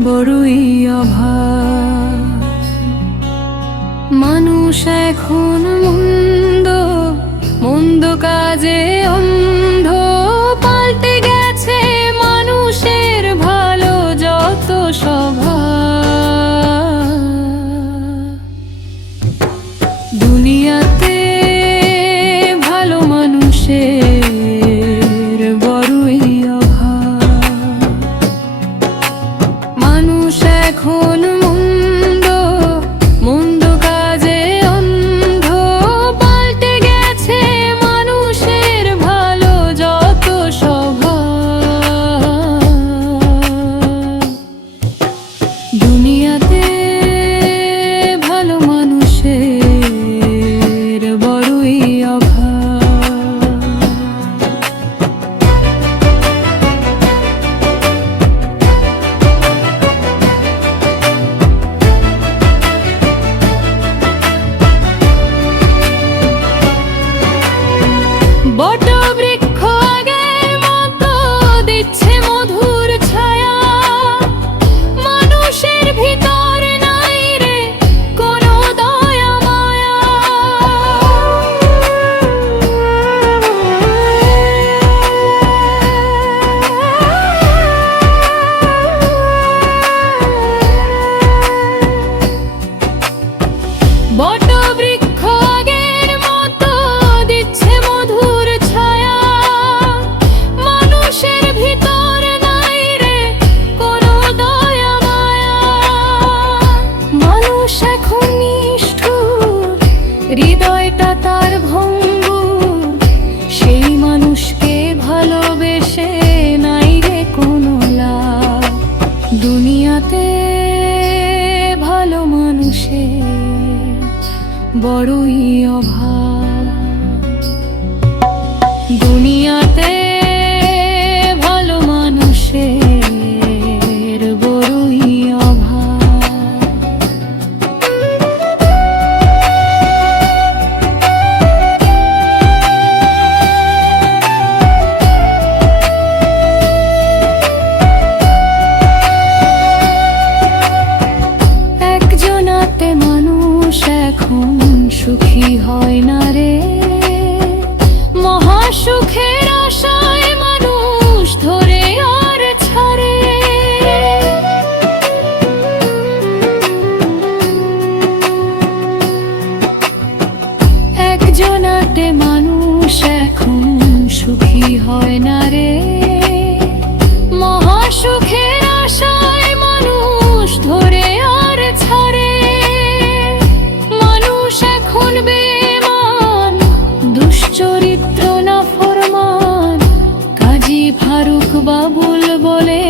বড়ই অভাব। মানুষ এখন মন্দ মন্দ কাজে অন্ধ, পাল্টে গেছে মানুষের ভালো যত স্বভাব। দুনিয়াতে ভালো মানুষের বড়ই অভাব। মানুষ এখন মন্দ মন্দ কাজে অন্ধ, পাল্টে গেছে মানুষের ভালো যত স্বভাব। দুনিয়াতে ভালো মানুষের বড়ই অভাব। বটবৃক্ষ আগের মতো দিচ্ছে মধুর ছায়া, মানুষের ভিতর নাই রে কোনো দয়া মায়া। বটবৃক্ষ আগের মতো দিচ্ছে মধুর ছায়া, মানুষের ভিতর নাই রে কোনো দয়া মায়া। মানুষ এখন নিষ্ঠুর, হৃদয়টা তার ভঙ্গুর, সেই মানুষকে ভালোবেসে নাই রে কোনো লাভ। দুনিয়াতে ভালো মানুষের বড়ই অভাব। দুনিয়াতে ভালো মানুষের বড়ই অভাব। একজনাতে মানুষ এখন সুখী হয় না রে, মহাসুখের আশায় মানুষ ধরে আর ছাড়ে। একজনাতে মানুষ এখন সুখী হয় না রে, মহাসুখের আশায় মানুষ ধরে আর ছাড়ে। মানুষ এখন বেঈমান, দুশ্চরিত্র নাফরমান, কাজী ফারুক বাবুল বলে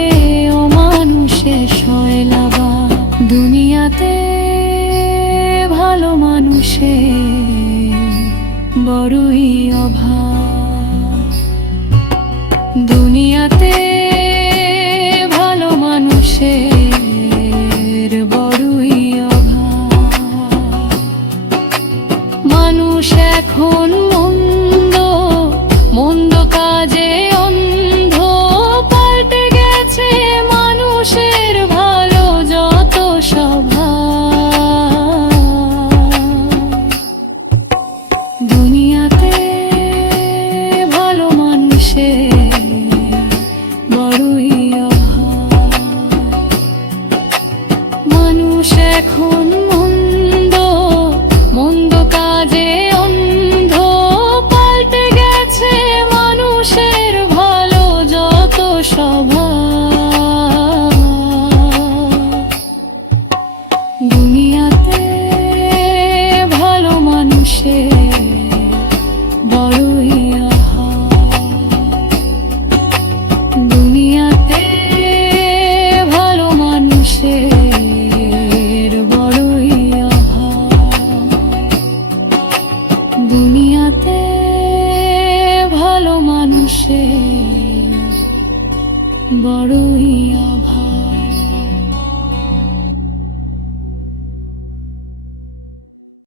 অমানুষে শয়লাবা। দুনিয়াতে ভালো মানুষের বড়ই অভাব। দুনিয়াতে ভালো মানুষের বড়ই অভাব। মানুষ এখন মন্দ মন্দ কাজে অন্ধ, পাল্টে গেছে মানুষের ভালো যত স্বভাব। দুনিয়াতে ভালো মানুষের বড়ই অভাব। মানুষ এখন মন্দ মন্দ কাজে অন্ধ, পাল্টে গেছে মানুষের ভালো যত স্বভাব। দুনিয়াতে ভালো মানুষের বড়ই অভাব। দুনিয়াতে ভালো মানুষের বড়ই অভাব। দুনিয়াতে ভালো মানুষের বড়ই অভাব।